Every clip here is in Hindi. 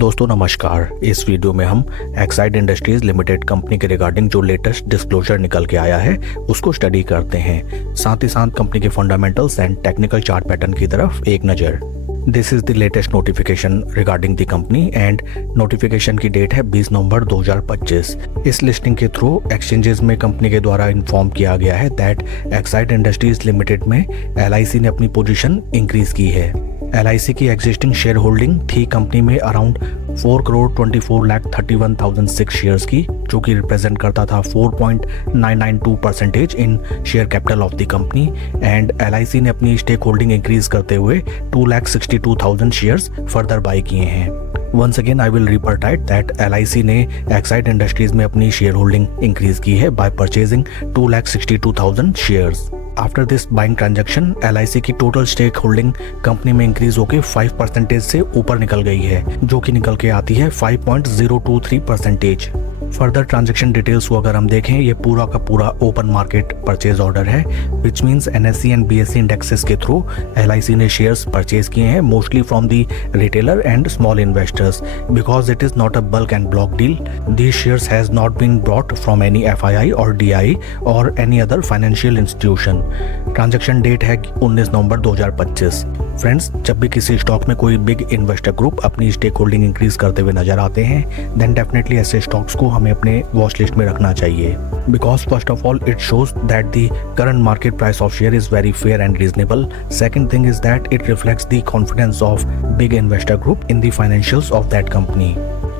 दोस्तों नमस्कार। इस वीडियो में हम एक्साइड इंडस्ट्रीज लिमिटेड कंपनी के रिगार्डिंग जो लेटेस्ट डिस्क्लोजर निकल के आया है उसको स्टडी करते हैं, साथ ही साथ कंपनी के fundamentals and technical chart pattern की तरफ एक नज़र। This is the latest notification regarding the company and notification की डेट है 20 नवंबर 2025। इस लिस्टिंग के थ्रू एक्सचेंजेस में कंपनी के द्वारा इन्फॉर्म किया गया है दैट एक्साइड इंडस्ट्रीज लिमिटेड में LIC ने अपनी पोजीशन इंक्रीज की है। LIC की एग्जिस्टिंग शेयर होल्डिंग थी कंपनी में अराउंड 4,24,31,006 शेयर्स की, जो कि रिप्रेजेंट करता था 4.992% in share capital of the company. And LIC ने अपनी स्टेक होल्डिंग इंक्रीज करते हुए 2,62,000 शेयर्स फर्दर बाई किए हैं। Once again I will repeat that LIC ने एक्साइड इंडस्ट्रीज में अपनी शेयर होल्डिंग इंक्रीज की है by purchasing 2,62,000 shares. After this buying transaction LIC की टोटल स्टेक होल्डिंग कंपनी में इंक्रीज होकर 5% से ऊपर निकल गई है, जो कि निकल के आती है 5.023%। फर्दर ट्रांजैक्शन डिटेल्स को अगर हम देखें, ये पूरा का पूरा ओपन मार्केट परचेज ऑर्डर है, which means NSE and BSE indexes के थ्रू LIC ने शेयर्स परचेज किए हैं, mostly from the retailer and small investors. Because it is not a bulk and block deal, these shares has not been brought from any FII और DI और any other financial institution. Transaction date है 19 नवंबर 2025। फ्रेंड्स, जब भी किसी स्टॉक में कोई बिग इन्वेस्टर ग्रुप अपनी स्टेक होल्डिंग इंक्रीज करते हुए नजर आते हैं, देन डेफिनेटली ऐसे स्टॉक्स को हमें अपने वॉच लिस्ट में रखना चाहिए। Because first of all it shows that the current market price of share is very fair and reasonable. Second thing is that it reflects the confidence of big investor group in the financials of that company.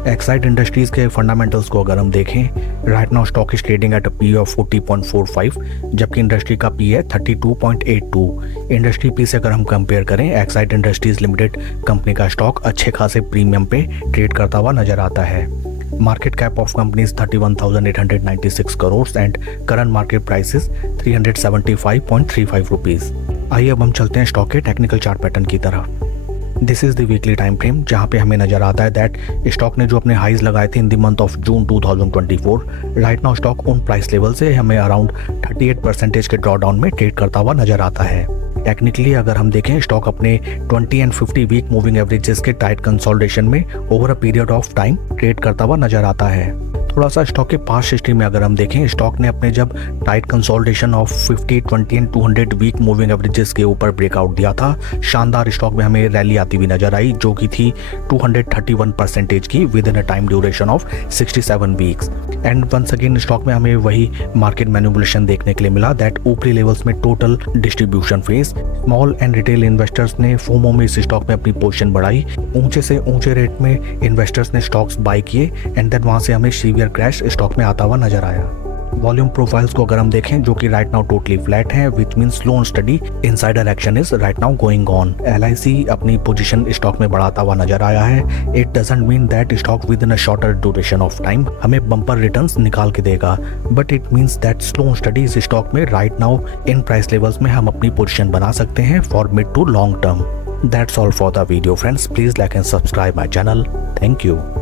Exide industries के फंडामेंटल्स को अगर हम देखें, right now stock is trading at a PE of 40.45, जबकि इंडस्ट्री का PE है 32.82। इंडस्ट्री PE से अगर हम कंपेयर करें, एक्साइड इंडस्ट्रीज लिमिटेड कंपनी का स्टॉक अच्छे खासे प्रीमियम पे ट्रेड करता हुआ नजर आता है। Market cap of company is 31,896 crore and current market price is 375.35 rupees. आइए अब हम चलते हैं स्टॉक के टेक्निकल चार्ट पैटर्न की तरफ। This is the weekly time frame, जहां पे हमें नजर आता है दैट स्टॉक ने जो अपने हाईज लगाए थे in the month of June 2024, right now stock उन प्राइस लेवल से हमें अराउंड 38% के ड्रॉडाउन में ट्रेड करता हुआ नजर आता है। टेक्निकली अगर हम देखें, स्टॉक अपने 20 एंड 50 वीक मूविंग एवरेजेस के टाइट कंसोलिडेशन में over a period of time trade करता हुआ नजर आता है। थोड़ा सा स्टॉक के पास्ट हिस्ट्री में अगर हम देखें, स्टॉक ने अपने जब tight consolidation of 50, 20 and 200 week moving averages के ऊपर ब्रेकआउट दिया था, शानदार स्टॉक में हमें रैली आती हुई नजर आई, जो कि थी 231% की with in a time duration of 67 weeks. And once again stock में हमें वही मार्केट मैनिपुलेशन देखने के लिए मिला दैट ऊपरी लेवल्स में total distribution phase, small and retail investors ने फोमो में इस स्टॉक में अपनी पोजीशन बढ़ाई, ऊंचे से ऊंचे रेट में इन्वेस्टर्स ने स्टॉक्स बाय किए एंड देन वहां से हमें सीवियर क्रैश स्टॉक में आता हुआ नजर आया। वॉल्यूम प्रोफाइल्स को अगर हम देखें, जो कि राइट नाउ टोटली फ्लैट है, which means slow and study insider action is right now going on. LIC अपनी पोजीशन स्टॉक में बढ़ाता हुआ नजर आया है। It doesn't mean that stock with in a shorter duration of time हमें बम्पर रिटर्न्स निकाल के देगा, but it means that slow and study इस स्टॉक में right now in price levels में हम अपनी पोजीशन बना सकते हैं for mid to long term. That's all for the video, friends. Please like and subscribe my channel. Thank you.